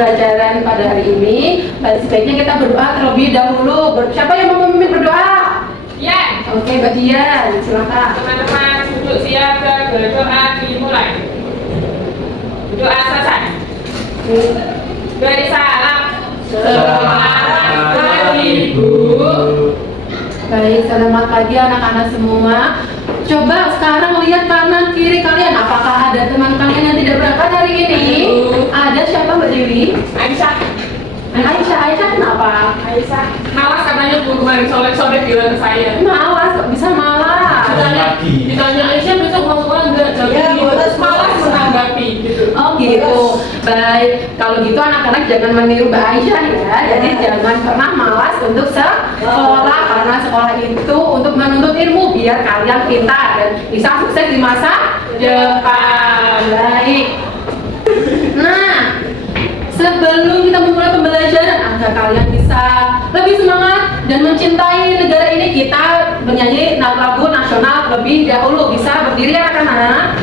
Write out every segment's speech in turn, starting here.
pembelajaran pada hari ini, sebaiknya kita berdoa terlebih dahulu. Siapa yang mau memimpin berdoa? Ya. Oke, Mbak Dian, silakan. Teman-teman duduk siap dan berdoa dimulai. Doa selesai. Beri salam. Selamat pagi, Bu. Baik, selamat pagi anak-anak semua. Coba sekarang lihat kanan kiri kalian. Apakah ada teman kalian yang tidak berangkat hari ini? Ada siapa, Mbak Dewi? Aisyah. Aisyah kenapa? Aisyah. Malas katanya Bu kemarin sobek bilang ke saya. Malas, kok bisa malas? Ditanya Aisyah besok mau sekolah enggak? Jawab malas menanggapi gitu. Oh gitu. Baik, kalau gitu anak-anak jangan meniru Mbak Aisyah ya. Jadi jangan pernah malas untuk sekolah, karena sekolah itu untuk menuntut ilmu biar kalian pintar dan bisa sukses di masa depan. Baik. Nah, sebelum kita memulai pembelajaran, agar kalian bisa lebih semangat dan mencintai negara ini, kita bernyanyi lagu nasional terlebih dahulu. Bisa berdiri ya anak-anak?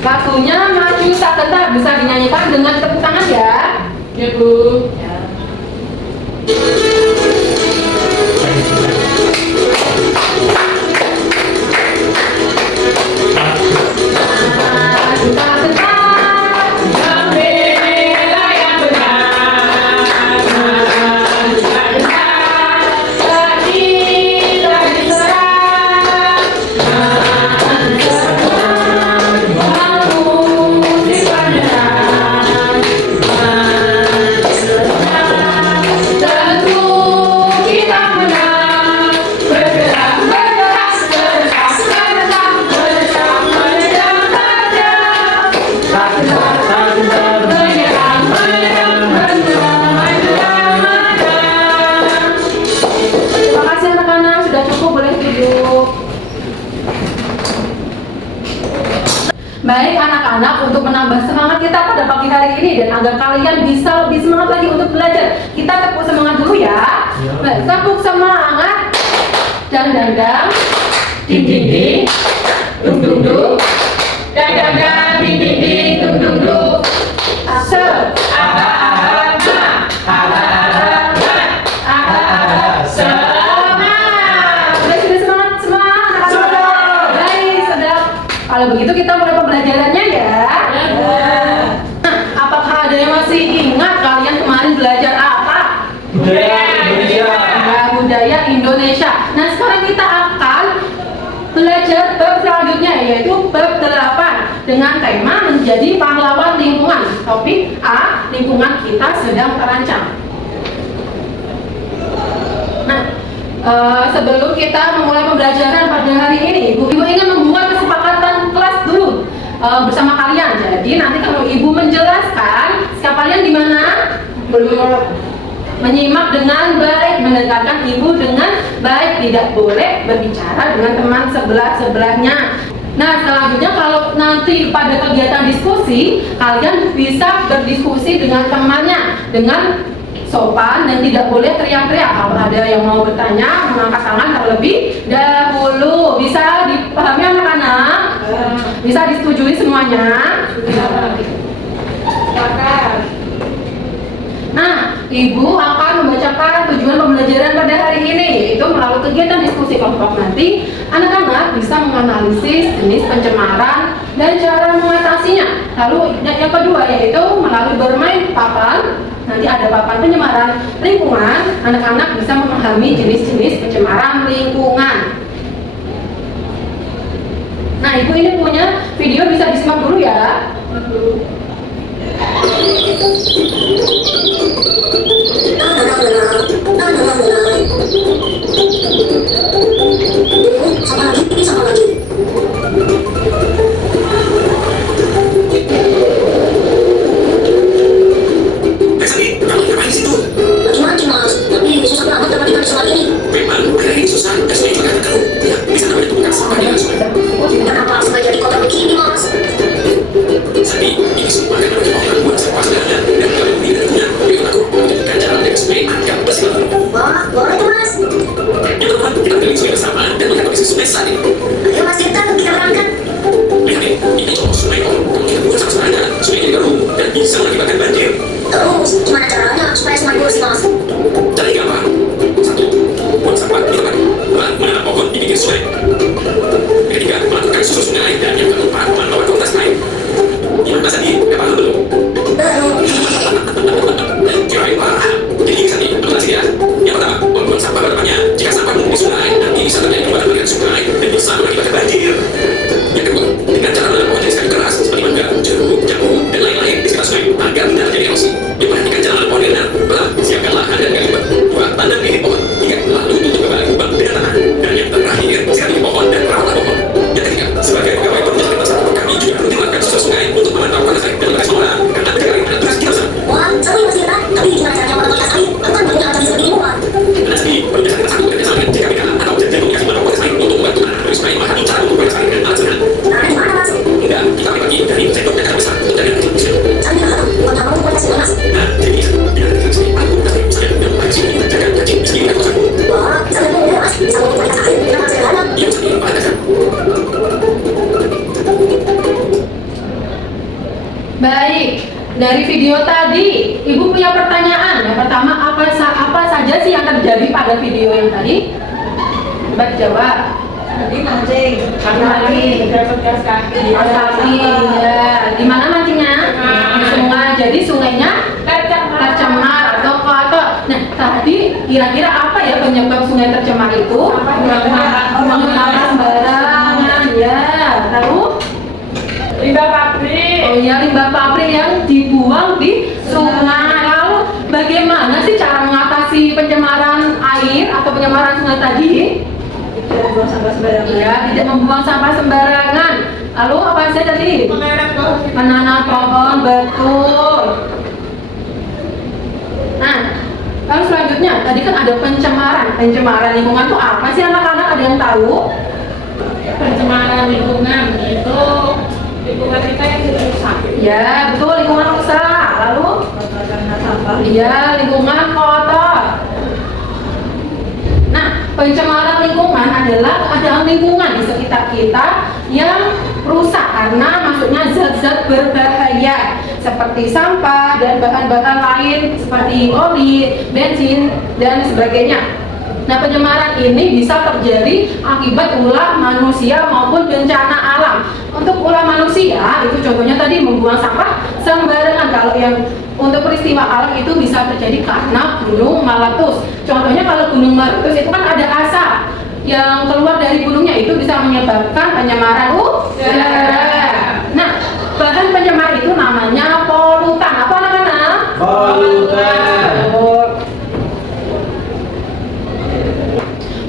Lagunya Maju Tak Gentar bisa dinyanyikan dengan tepuk tangan ya. Ya Bu. Ya. Maju tak gentar, Bela yang benar. Maju tak gentar. kita diserang. Tentu kita menang. Bergerak, bergerak, serentak, serentak, meledak, meledak, meledak. Tak gentar, menyerang, menyerang, menyerang, menyerang, menyerang. Terima kasih anak-anak, sudah cukup, boleh duduk. Baik anak-anak, untuk menambah semangat kita pada pagi hari ini dan agar kalian bisa lebih semangat lagi untuk belajar, kita tepuk semangat dulu ya. Baik, tepuk semangat. Dang dang dang, ding ding ding, dung dung dung, dang dang dang, ding ding ding, dung dung dung. Se, aha aha ha, aha aha ha, aha aha semangat. Sudah semangat semangat. Baik, sedap. Kalau begitu kita mulai pembelajarannya ya. Nah, apakah ada yang masih ingat kalian kemarin belajar apa? Budaya Indonesia. Nah, sekarang kita akan belajar bab selanjutnya, yaitu bab 8 dengan tema menjadi pahlawan lingkungan. Topik A, lingkungan kita sedang terancam. Nah, sebelum kita memulai pembelajaran pada hari ini, Ibu ingin membuat kesepakatan kelas dulu bersama kalian. Jadi nanti kalau Ibu menjelaskan, sikap kalian gimana? Menyimak dengan baik, mendengarkan Ibu dengan baik, tidak boleh berbicara dengan teman sebelahnya. Nah, selanjutnya kalau nanti pada kegiatan diskusi, kalian bisa berdiskusi dengan temannya dengan sopan dan tidak boleh teriak-teriak. Kalau ada yang mau bertanya, mengangkat tangan terlebih dahulu. Bisa dipahami anak-anak? Bisa disetujui semuanya? Nah, Ibu akan membacakan tujuan pembelajaran pada hari ini, yaitu melalui kegiatan diskusi kelompok. Nanti anak-anak bisa menganalisis jenis pencemaran dan cara mengatasinya. Lalu yang kedua yaitu melalui bermain papan. Nanti ada papan pencemaran lingkungan, anak-anak bisa memahami jenis-jenis pencemaran lingkungan. Nah, Ibu ini punya video, bisa disimak dulu ya. Bisa mengakibatkan banjir. Terus, gimana caranya supaya sungai bersih, Mas? Caranya gampang. Satu, buang sampah di tempat. Dua, menanam pohon di pinggir sungai. Ketiga, melakukan susur sungai. Dan yang keempat, membawa kualitas air. Gimana tadi? Udah paham belum? Kirain parah. Jadi Sandi, penjelasin ya. Yang pertama, membuang sampah pada tempatnya. Jika sampah menumpuk di sungai, nanti bisa terjadi keluaran aliran sungai dan bisa mengakibatkan banjir. Yang kedua, dengan cara menanam pohon jenis kayu keras seperti mangga, jeruk, jambu, dan lain-lain di sekitar sungai agar tidak terjadi erosi. Diperhatikan cara menanam pohon dengan benar. Siapkan lahan dan galibat. Dua, tanam bibit pohon. Tiga, lalu tutup kembali lubang dengan tanah. Dan yang terakhir, sirami pohon dan rawat pohon. Yang ketiga, sebagai pegawai pemerintah desa, kami juga rutin melakukan susur sungai untuk memantau kualitas air dan mengelola semua karena penjagaan adalah tugas kita bersama. Wah, seru ya Mas Indra. Tapi gimana caranya memantau kualitas air? Aku kan belum punya alat canggih seperti ini, Wak. Benar sekali, perbedaan kita satu kerjasama dengan JKPK atau Jajan Komunikasi Memantau Kualitas Air untuk membantu anak-anak supaya memahami cara mengukur kualitas air dengan alat sederhana. Nah, di mana, Mas? Enggak, kita bagi dari sendok dan besar untuk dari kecil kecil. Canggih banget. Buat kamu kualitas itu, Mas. Nah, jadi bisa dengan kecil sekali aku dari misalnya dan dari sini menjaga gaji meski tidak kosan. Wah, bisa bener Mas. Bisa mengukur kualitas air dengan alat sederhana. Iya, sekali Pak Jajan. Baik, dari video tadi, Ibu punya pertanyaan. Yang pertama, apa saja sih yang terjadi pada video yang tadi? Coba dijawab. Tadi mancing. Mancing. Dapat gas kaki. Gas kaki, ya. Di mana mancingnya? Di sungai. Jadi sungainya tercemar atau kotor. Nah, tadi kira-kira apa ya penyebab sungai tercemar itu? Buang sampah sembarangan, ya. Lalu? Limbah pabrik. Oh iya, limbah pabrik yang dibuang di sungai. Lalu bagaimana sih cara mengatasi pencemaran air atau pencemaran sungai tadi? Tidak membuang sampah sembarangan. Iya, tidak membuang sampah sembarangan. Lalu apa saja tadi? Menanam pohon. Menanam pohon, betul. Nah, lalu selanjutnya tadi kan ada pencemaran lingkungan itu apa sih anak-anak, ada yang tahu? Pencemaran lingkungan itu lingkungan kita yang rusak. Ya, betul, lingkungan rusak. Lalu Kotor karena sampah. iya, lingkungan kotor. Nah, pencemaran lingkungan adalah keadaan lingkungan di sekitar kita yang rusak karena masuknya zat-zat berbahaya seperti sampah dan bahan-bahan lain seperti oli, bensin, dan sebagainya. Nah, pencemaran ini bisa terjadi akibat ulah manusia maupun bencana alam. Untuk ulah manusia, itu contohnya tadi membuang sampah sembarangan. Kalau yang untuk peristiwa alam itu bisa terjadi karena gunung meletus. Contohnya kalau gunung meletus itu kan ada asap yang keluar dari gunungnya, itu bisa menyebabkan pencemaran udara. Nah, bahan pencemar itu namanya polutan. Apa namanya? Polutan.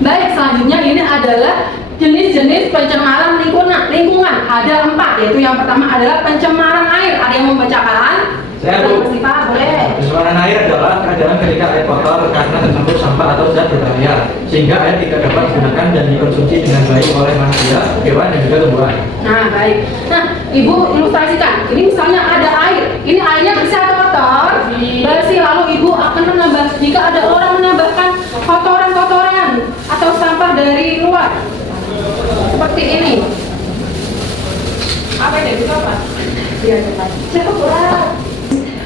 Baik, selanjutnya ini adalah jenis-jenis pencemaran lingkungan. Ada 4, yaitu yang pertama adalah pencemaran air. Ada yang membacakan? Saya, Bu. Siapa? Boleh. Pencemaran air adalah keadaan ketika air kotor karena tercampur sampah atau zat berbahaya, sehingga air tidak dapat digunakan dan dikonsumsi dengan baik oleh manusia, hewan, dan juga tumbuhan. Nah, baik. Nah, Ibu ilustrasikan. Ini misalnya ada air. Ini airnya bersih atau kotor? Bersih. Lalu Ibu akan menambah, jika ada orang menambahkan kotoran-kotoran atau sampah dari luar seperti ini. Apa itu apa? Iya, cepat.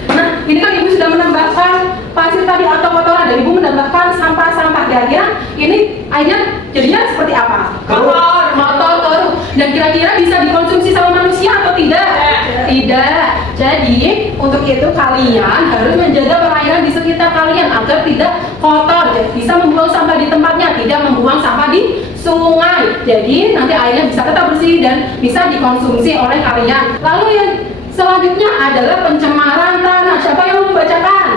Nah, ini kan Ibu sudah menambahkan pasir tadi atau kotoran, dan Ibu menambahkan sampah-sampah. Kira-kira ini airnya jadinya seperti apa? Kotor, keruh. Dan kira-kira bisa dikonsumsi sama manusia atau tidak? Tidak. Jadi, untuk itu kalian harus menjaga perairan di sekitar kalian agar tidak kotor. Jadi, bisa membuang sampah di tempatnya, tidak membuang sampah di sungai. Jadi, nanti airnya bisa tetap bersih dan bisa dikonsumsi oleh kalian. Lalu yang selanjutnya adalah pencemaran tanah. Siapa yang membacakan?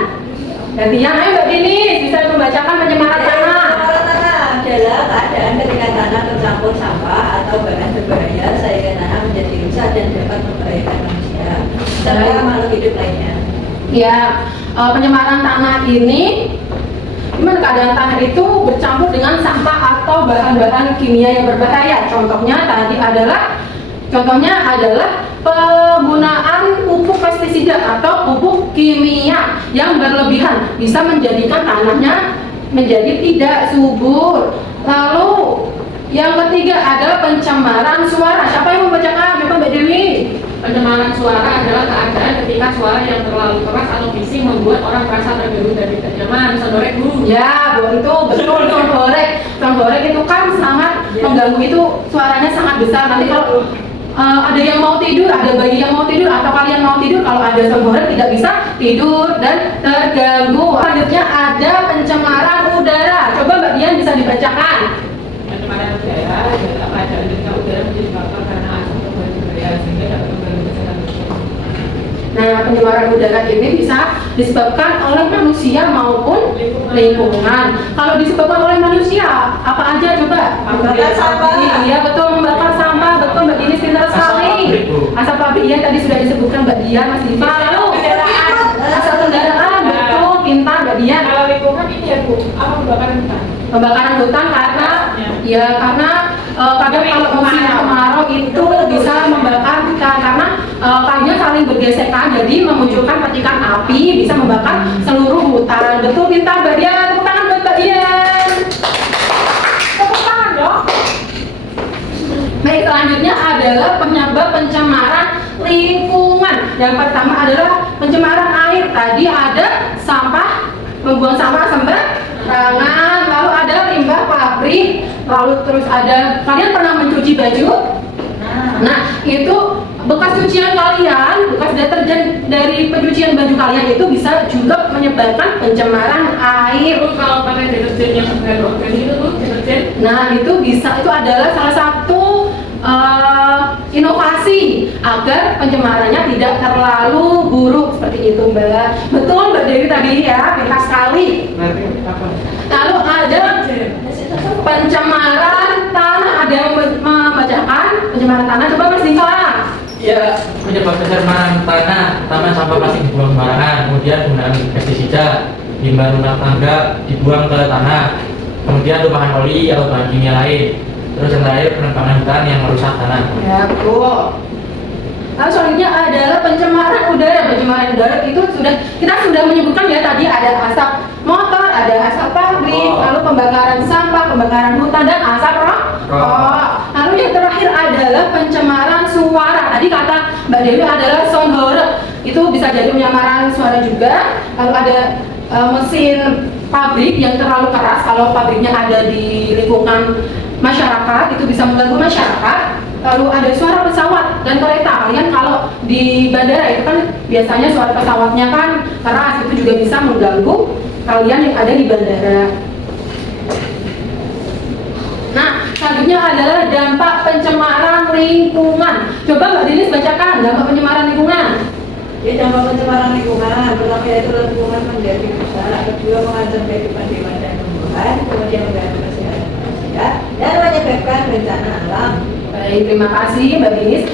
Gantian, ayo Mbak Dinis, bisa membacakan pencemaran tanah. Pencemaran tanah adalah keadaan ketika tanah tercampur sampah atau bahan berbahaya sehingga tanah menjadi rusak dan dapat membahayakan manusia serta makhluk hidup lainnya. Ya, pencemaran tanah ini gimana keadaan tanah itu bercampur dengan sampah atau bahan-bahan kimia yang berbahaya. Contohnya adalah penggunaan pupuk pestisida atau pupuk kimia yang berlebihan bisa menjadikan tanahnya menjadi tidak subur. Lalu yang ketiga adalah pencemaran suara. Siapa yang membacakan? Coba Mbak Dewi. Pencemaran suara adalah keadaan ketika suara yang terlalu keras atau bising membuat orang merasa terganggu dan tidak nyaman. Sondorek Bu. Ya, Bu, itu betul sondorek. Sondorek itu kan sangat mengganggu, itu suaranya sangat besar. Nanti kalau ada yang mau tidur, ada bayi yang mau tidur, atau kalian mau tidur, kalau ada sondorek tidak bisa tidur dan terganggu. Selanjutnya ada pencemaran udara. Coba Mbak Dian bisa dibacakan. Pencemaran udara adalah keadaan ketika udara menjadi kotor karena asap atau batu bara sehingga dapat mengganggu kesehatan manusia. Nah, pencemaran udara ini bisa disebabkan oleh manusia maupun lingkungan. Kalau disebabkan oleh manusia, apa aja coba? Membakar sampah. Iya, betul, membakar sampah. Betul, Mbak Dinis, pintar sekali. Asap pabrik, iya tadi sudah disebutkan Mbak Dian, Mas Diva. Lalu asap kendaraan, betul, pintar Mbak Dian. Kalau lingkungan ini ya Bu, apa pembakaran hutan? Pembakaran hutan karena kadang kalau musim kemarau itu bisa membakar hutan karena kayunya saling bergesekan, jadi memunculkan percikan api, bisa membakar seluruh hutan. Betul, pintar Mbak Dian. Tepuk tangan buat Mbak Dian. Tepuk tangan dong. Baik, selanjutnya adalah penyebab pencemaran lingkungan. Yang pertama adalah pencemaran air. Tadi ada sampah, membuang sampah sembarangan, lalu ada limbah pabrik, lalu terus ada, kalian pernah mencuci baju? Nah, itu bekas cucian kalian, bekas deterjen dari pencucian baju kalian itu bisa juga menyebabkan pencemaran air. Terus kalau pakai deterjen yang organik itu tuh deterjen. Nah, itu bisa, itu adalah salah satu inovasi agar pencemarannya tidak terlalu buruk seperti itu, Mbak. Betul Mbak Dewi tadi ya, pintar sekali. Nanti apa? Lalu ada pencemaran tanah. Ada yang membacakan pencemaran tanah? Coba Mas Diva. Ya, penyebab pencemaran tanah, pertama sampah plastik dibuang sembarangan, kemudian penggunaan pestisida, limbah rumah tangga dibuang ke tanah, kemudian tumpahan oli atau bahan kimia lain, terus yang terakhir penebangan hutan yang merusak tanah. Ya, Bu. Lalu selanjutnya adalah pencemaran udara. Pencemaran udara itu kita sudah menyebutkan ya, tadi ada asap motor, ada asap pabrik, lalu pembakaran sampah, pembakaran hutan, dan asap rokok. Lalu yang terakhir adalah pencemaran suara. Tadi kata Mbak Dewi adalah sondorek. Itu bisa jadi pencemaran suara juga. Lalu ada mesin pabrik yang terlalu keras. Kalau pabriknya ada di lingkungan masyarakat, itu bisa mengganggu masyarakat. Lalu ada suara pesawat dan kereta. Kalian kalau di bandara itu kan biasanya suara pesawatnya kan keras, itu juga bisa mengganggu kalian yang ada di bandara. Nah, selanjutnya adalah dampak pencemaran lingkungan. Coba Mbak Dinis bacakan dampak pencemaran lingkungan. Ya, dampak pencemaran lingkungan pertama yaitu lingkungan menjadi rusak, kedua mengancam kehidupan hewan dan tumbuhan, kemudian mengganggu kesehatan manusia dan menyebabkan bencana alam. Baik, terima kasih Mbak Dinis.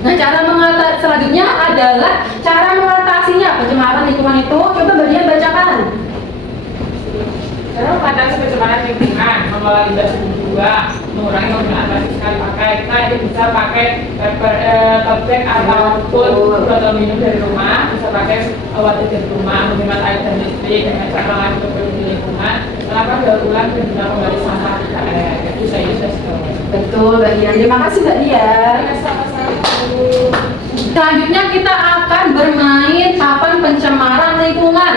Nah, selanjutnya adalah cara mengatasinya pencemaran lingkungan itu. Coba Mbak Dian bacakan. Cara mengatasi pencemaran lingkungan, mengelola limbah dibuang, mengurangi penggunaan plastik sekali pakai. Kita itu bisa pakai tote bag ataupun botol minum dari rumah, bisa pakai wadah dari rumah, menghemat air dan listrik dengan cara lain untuk melindungi lingkungan. Kenapa daur ulang dan guna kembali sampah tidak ada? Itu saya sudah sekarang. Betul, Mbak Dian. Terima kasih Mbak Dian. Sama-sama. Selanjutnya kita akan bermain papan pencemaran lingkungan.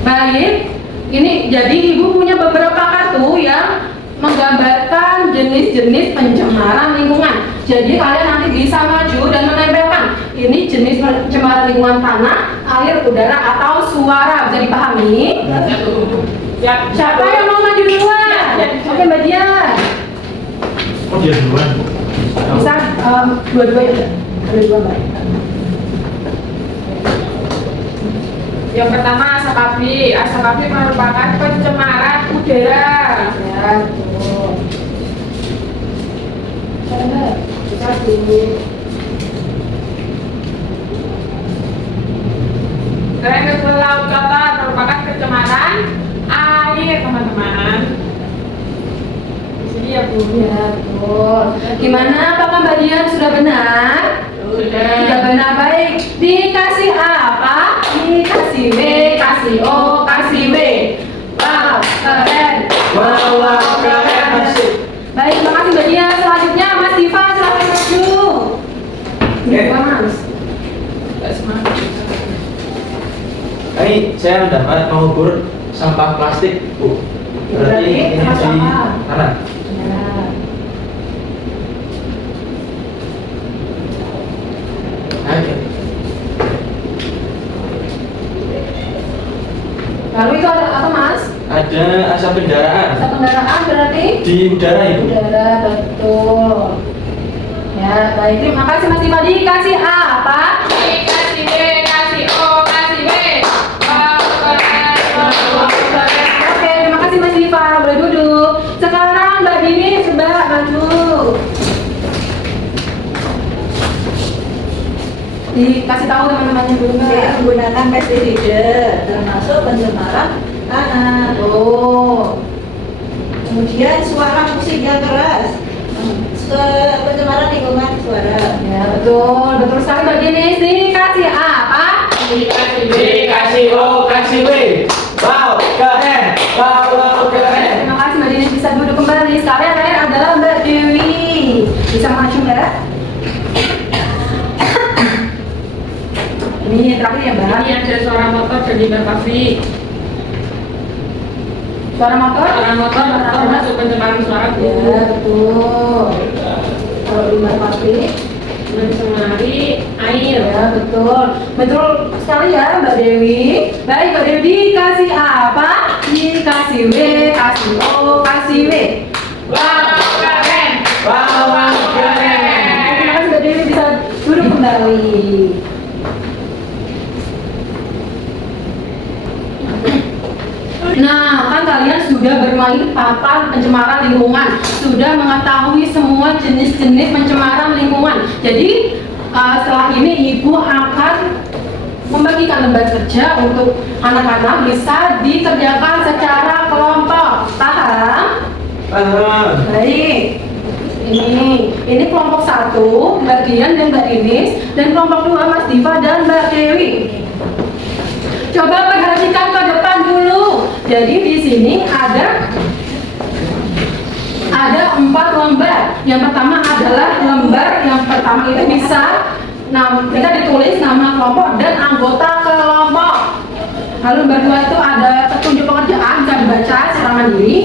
Baik, ini jadi Ibu punya beberapa kartu yang menggambarkan jenis-jenis pencemaran lingkungan. Jadi kalian nanti bisa maju dan menempelkan ini jenis pencemaran lingkungan tanah, air, udara, atau suara. Bisa dipahami? Siapa yang mau maju duluan? Oke, Mbak Dian. Oh, dia duluan. Bisa dua-duanya. Ada dua Mbak. Yang pertama asap api. Asap api merupakan pencemaran udara. Ya, betul. Bisa dulu. Dan kedua laut kotor merupakan pencemaran air, teman-teman. Di sini ya Bu. Ya, betul. Gimana? Apakah Mbak Dian sudah benar? Sudah benar, baik. Dikasih apa? Dikasih B, kasih O, kasih B. Wow, keren. Wah, keren, asik. Gimana Mas? Nggak semangat. Ini saya mendapat mengukur sampah plastik, Bu. Berarti ini di sampah. kanan. Ya. Oke. Lalu itu ada apa Mas? Ada asap kendaraan Asap kendaraan berarti? di udara, Ibu. Udara, betul. Ya, baik. Terima kasih Mas Diva. Dikasih A apa? Kasih B, kasih O, kasih W. Wow, keren. Oke, terima kasih Mas Diva. Boleh duduk. Sekarang Mbak Dini coba maju. Dikasih tahu teman-temannya dulu Saya Mbak. menggunakan pestisida termasuk pencemaran tanah. Oh, Kemudian suara musik yang keras, pencemaran lingkungan suara. ya betul, betul sekali Mbak Dini. Dikasih A apa? Kasih B, Kasih O, kasih W. Wow, keren. Wow, keren. Terima kasih Mbak Dini, bisa duduk kembali. Sekarang yang terakhir adalah Mbak Dewi. Bisa maju Mbak. Ini terakhir ya Mbak. Ini ada suara motor jadi pabrik. Suara motor? Suara motor termasuk pencemaran suara, Bu. Ya betul. Kalau di Mbak pabrik, Mencemari air. ya betul. Betul sekali ya Mbak Dewi. Baik Mbak Dewi, dikasih A apa? Dikasih W, kasih O, kasih W. Wow, keren. Wow, keren. Terima kasih Mbak Dewi, bisa duduk kembali. Nah, kan kalian sudah bermain papan pencemaran lingkungan, sudah mengetahui semua jenis-jenis pencemaran lingkungan. Jadi setelah ini Ibu akan membagikan lembar kerja untuk anak-anak bisa dikerjakan secara kelompok. Paham? Baik. Ini kelompok 1, Mbak Dian dan Mbak Inis, dan kelompok 2 Mas Diva dan Mbak Dewi. Coba perhatikan ke depan dulu. Jadi di sini ada 4 lembar. Yang pertama adalah lembar yang pertama itu bisa kita ditulis nama kelompok dan anggota kelompok. Lalu lembar 2 itu ada petunjuk pekerjaan, bisa dibaca secara mandiri.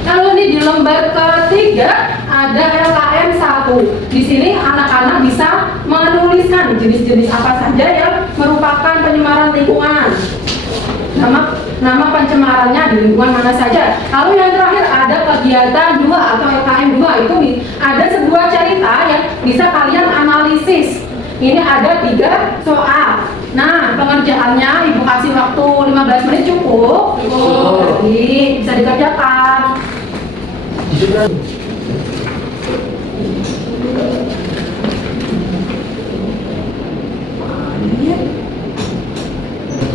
Lalu ini di lembar ketiga ada LKM 1. Di sini anak-anak bisa menuliskan jenis-jenis apa saja yang merupakan pencemaran lingkungan. Nama pencemarannya di lingkungan mana saja. Lalu yang terakhir ada kegiatan 2 atau LKM 2, itu ada sebuah cerita yang bisa kalian analisis. Ini ada 3 soal. Nah, pengerjaannya Ibu kasih waktu 15 menit cukup? Cukup. Jadi bisa dikerjakan.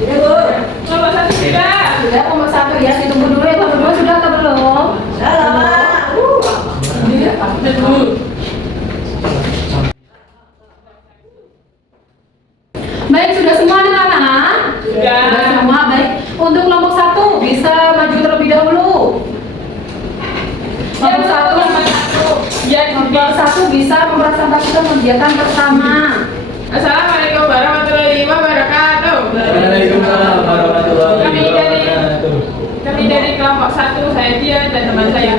Ya Bu, Nomor 1 sudah. Sudah nomor 1 ya, ditunggu dulu ya. Nomor 2 sudah atau belum? sudah lama. Iya, Pak. Tunggu. Baik, sudah semua anak-anak? Sudah. Sudah semua, baik. Untuk kelompok 1 bisa maju terlebih dahulu. Kelompok 1 Ya, kelompok 1 bisa mempresentasikan kegiatan pertama. Assalamualaikum warahmatullahi wabarakatuh. Waalaikumsalam warahmatullahi wabarakatuh. Kami dari kelompok 1, saya Dian dan teman saya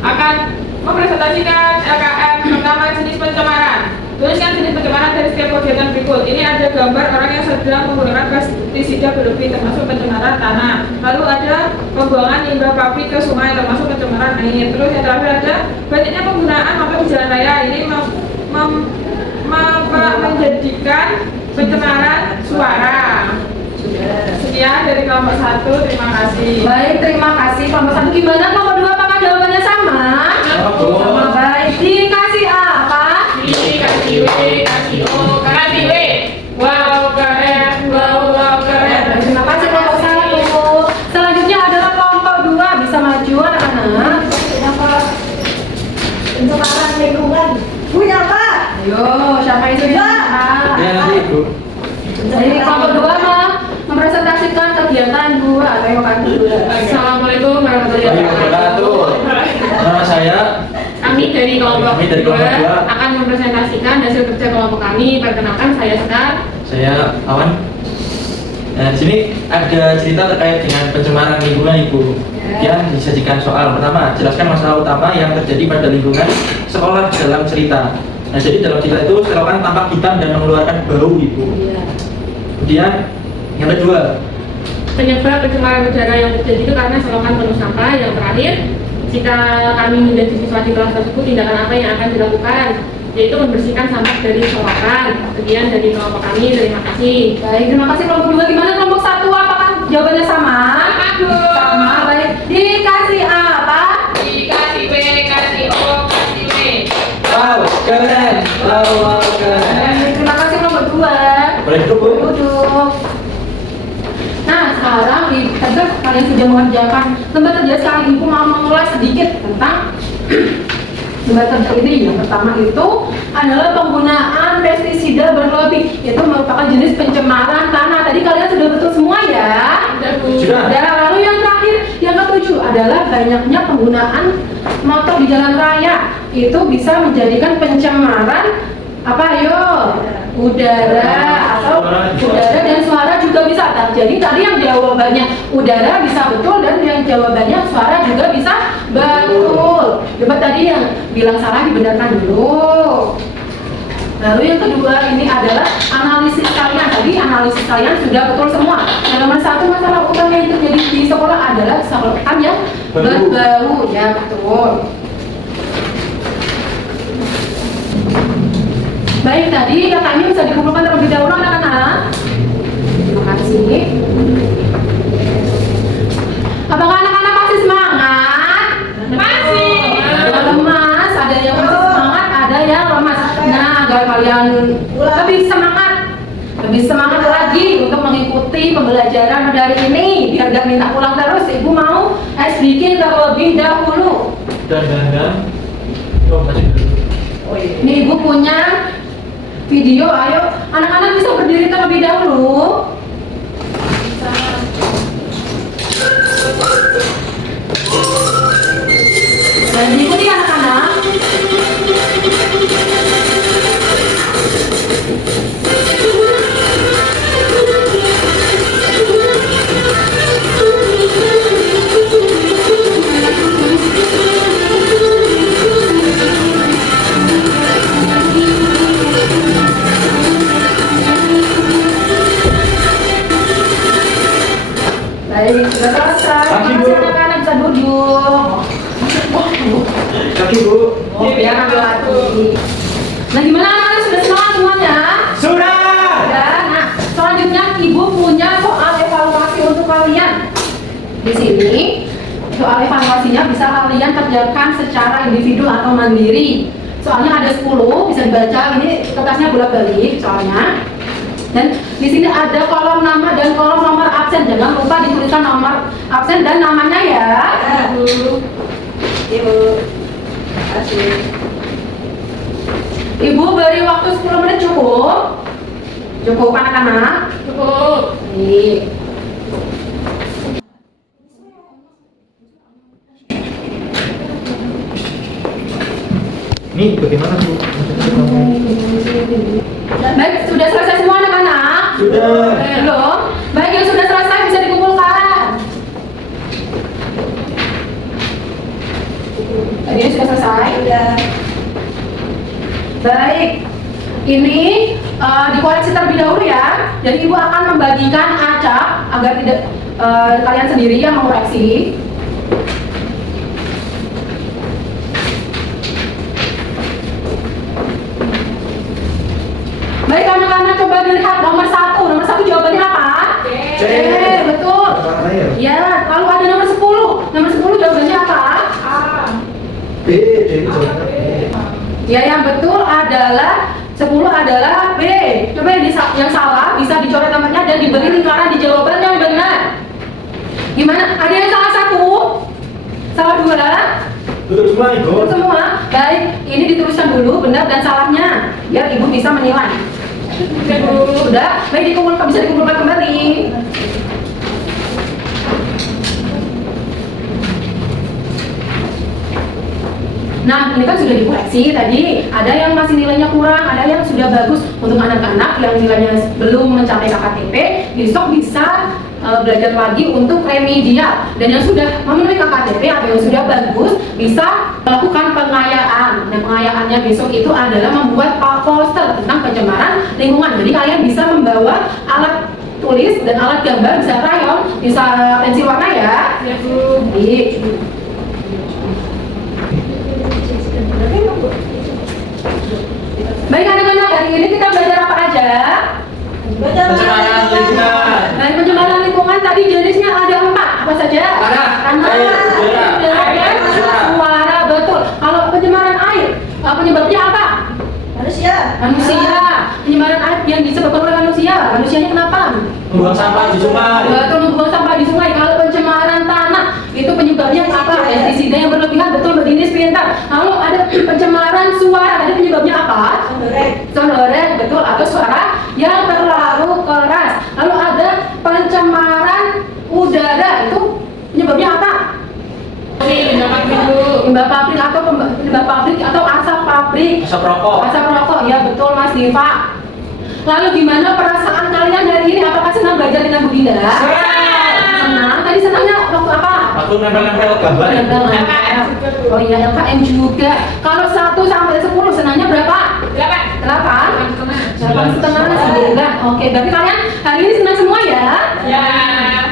akan mempresentasikan LKM pertama jenis pencemaran. Tuliskan jenis pencemaran dari setiap kegiatan berikut. Ini ada gambar orang yang sedang menggunakan pestisida berlebih termasuk pencemaran tanah. Lalu ada pembuangan limbah pabrik ke sungai termasuk pencemaran air. Terus yang terakhir ada banyaknya penggunaan motor di jalan raya. Ini menjadikan pencemaran suara. Sekian dari kelompok 1, terima kasih. Baik, terima kasih. Kelompok 1 gimana? Kelompok 2 apakah jawabannya sama? Sama. Sama, baik. Dikasih apa? Kasih W, kasih O, kasih W. Wow, keren. Wow, keren. Terima kasih kelompok 1. Selanjutnya adalah kelompok 2. Bisa maju anak-anak. Pencemaran lingkungan. Punya apa? Ayo, siapa yang sudah? Ya, nanti Ibu. Jadi kelompok 2 mempresentasikan kegiatan 2. Ayo kan 2. Assalamualaikum warahmatullahi wabarakatuh. Nama saya Kami dari kelompok Kami dari kelompok 2 dua. akan mempresentasikan hasil kerja kelompok kami. Perkenalkan, saya Sekar. Saya Awan. Nah, di sini ada cerita terkait dengan pencemaran lingkungan Ibu. Yang disajikan soal pertama, jelaskan masalah utama yang terjadi pada lingkungan sekolah dalam cerita. Nah, jadi dalam cerita itu selokan tampak hitam dan mengeluarkan bau Ibu. Kemudian yang kedua, Penyebab pencemaran udara yang terjadi itu karena selokan penuh sampah. Yang terakhir, jika kami menjadi siswa di kelas tersebut, tindakan apa yang akan dilakukan? Yaitu membersihkan sampah dari selokan. Sekian dari kelompok kami, terima kasih. Baik, terima kasih kelompok 2. Gimana kelompok 1? Apakah jawabannya sama? Sama, baik. Dikasih A apa? Dikasih B, kasih O, kasih W. wow, keren, wow, keren. Baik, terima kasih kelompok 2. Boleh duduk Bu? Duduk. Nah, sekarang tadi kalian sudah mengerjakan lembar kerja. Sekarang Ibu mau mengulas sedikit tentang lembar kerja ini. Yang pertama itu adalah penggunaan pestisida berlebih. Itu merupakan jenis pencemaran tanah. Tadi kalian sudah betul semua ya? Sudah. Dan lalu yang terakhir, yang ketujuh adalah banyaknya penggunaan motor di jalan raya. Itu bisa menjadikan pencemaran apa yo? Udara atau udara dan suara juga bisa. Jadi tadi yang jawabannya udara bisa betul dan yang jawabannya suara juga bisa betul. Coba tadi yang bilang salah dibenarkan dulu. Lalu yang kedua ini adalah analisis kalian. Tadi analisis kalian sudah betul semua. Yang nomor 1, masalah utama yang terjadi di sekolah adalah selokan yang berbau. Ya betul. Baik, tadi katanya bisa dikumpulkan terlebih dahulu anak-anak. Terima kasih. Apakah anak-anak masih semangat? Masih. Ada lemas, ada yang masih semangat, ada yang lemas. Nah, agar kalian lebih semangat lagi untuk mengikuti pembelajaran dari ini, biar gak minta pulang terus. Ibu mau bikin terlebih dahulu. Dan oh, masih duduk. Ini Ibu punya video, ayo anak-anak bisa berdiri terlebih dahulu. Dan diikuti anak-anak. Baik, sudah selesai. Kaki, Bu. Makasih anak-anak bisa duduk. Kaki Bu. Oh, biar ambil lagi. Nah, gimana anak-anak sudah semangat semuanya? Sudah. Ya, nah, selanjutnya Ibu punya soal evaluasi untuk kalian. Di sini, soal evaluasinya bisa kalian kerjakan secara individu atau mandiri. Soalnya ada 10, bisa dibaca. Ini kertasnya bolak-balik soalnya. Dan di sini ada kolom nama dan kolom nomor absen. Jangan lupa dituliskan nomor absen dan namanya ya. Ibu, kasih. Ibu beri waktu 10 menit cukup? Cukup anak-anak? Cukup. Baik. Ini bagaimana Bu? Baik, sudah selesai semua anak-anak? Sudah. Belum? Baik, yang sudah selesai bisa dikumpulkan. Tadi sudah selesai? Sudah. Baik. Ini dikoreksi terlebih dahulu ya. Jadi Ibu akan membagikan acak agar tidak kalian sendiri yang mengoreksi. Baik anak-anak, coba dilihat nomor 1. Nomor 1 jawabannya apa? C. Betul. Ya, lalu ada nomor 10. Nomor 10 jawabannya apa? B. D. Ya, yang betul adalah 10 adalah B. Coba yang salah bisa dicoret nomornya dan diberi lingkaran di jawaban yang benar. Gimana? Ada yang salah 1? Salah 2? Betul semua Ibu. Betul semua. Baik, ini dituliskan dulu benar dan salahnya biar Ibu bisa menilai. Sudah? Baik, bisa dikumpulkan kembali. Nah, ini kan sudah dikoreksi tadi. Ada yang masih nilainya kurang, ada yang sudah bagus. Untuk anak-anak yang nilainya belum mencapai KKTP, besok bisa belajar lagi untuk remedial. Dan yang sudah memenuhi KKTP atau yang sudah bagus bisa melakukan pengayaan. Dan pengayaannya besok itu adalah membuat poster tentang pencemaran lingkungan. Jadi kalian bisa membawa alat tulis dan alat gambar, bisa krayon, bisa pensil warna ya. Ya Bu. Baik. Baik anak-anak, hari ini kita belajar apa aja? Pencemaran lingkungan. Baik, pencemaran lingkungan tadi jenisnya ada 4. Apa saja? Tanah, air, udara, dan suara. Betul. Kalau pencemaran air, penyebabnya apa? Manusia. Pencemaran air yang disebabkan oleh manusia. Manusianya kenapa? Membuang sampah di sungai. Betul, membuang sampah di sungai. Kalau pencemaran tanah, itu penyebabnya apa? Pestisida yang berlebihan. Betul, berinis pintar. Lalu ada pencemaran suara. Tadi penyebabnya apa? Sonoren, betul, atau suara yang terlalu keras. Lalu ada pencemaran udara. Itu penyebabnya apa? Limbah pabrik atau asap pabrik. Asap rokok. Asap rokok, ya betul Mas Diva. Lalu gimana perasaan kalian hari ini? Apakah senang belajar dengan Bu Dinda? Senang. Tadi senangnya waktu apa? Aku nempel-nempel gambar. LKM juga, Bu. Oh iya, LKM juga. Kalau 1 sampai 10 senangnya berapa? 8. 8. 8,5. Oke, berarti kalian hari ini senang semua ya? Ya.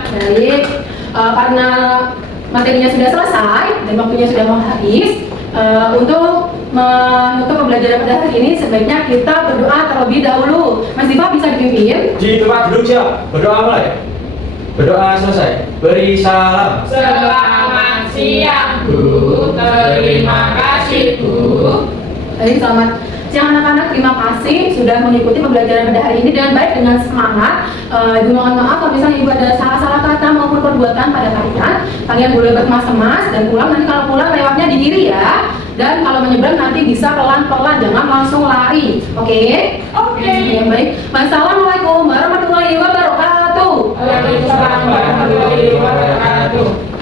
Baik. Karena materinya sudah selesai dan waktunya sudah mau habis, untuk menutup pembelajaran pada hari ini sebaiknya kita berdoa terlebih dahulu. Mas Diva bisa dipimpin? Di tempat duduk siap. Berdoa mulai. Berdoa selesai. Beri salam. Selamat siang Bu. Terima kasih Bu. Baik, selamat siang anak-anak. Terima kasih sudah mengikuti pembelajaran pada hari ini dengan baik, dengan semangat. Ibu mohon maaf kalau misalnya ibu ada salah-salah kata maupun perbuatan pada kalian. Kalian boleh berkemas-kemas dan pulang. Nanti kalau pulang lewatnya di kiri ya. Dan kalau menyeberang nanti bisa pelan-pelan, jangan langsung lari. Oke? Oke. Ya, baik. Wassalamualaikum warahmatullahi wabarakatuh. Waalaikumsalam warahmatullahi wabarakatuh.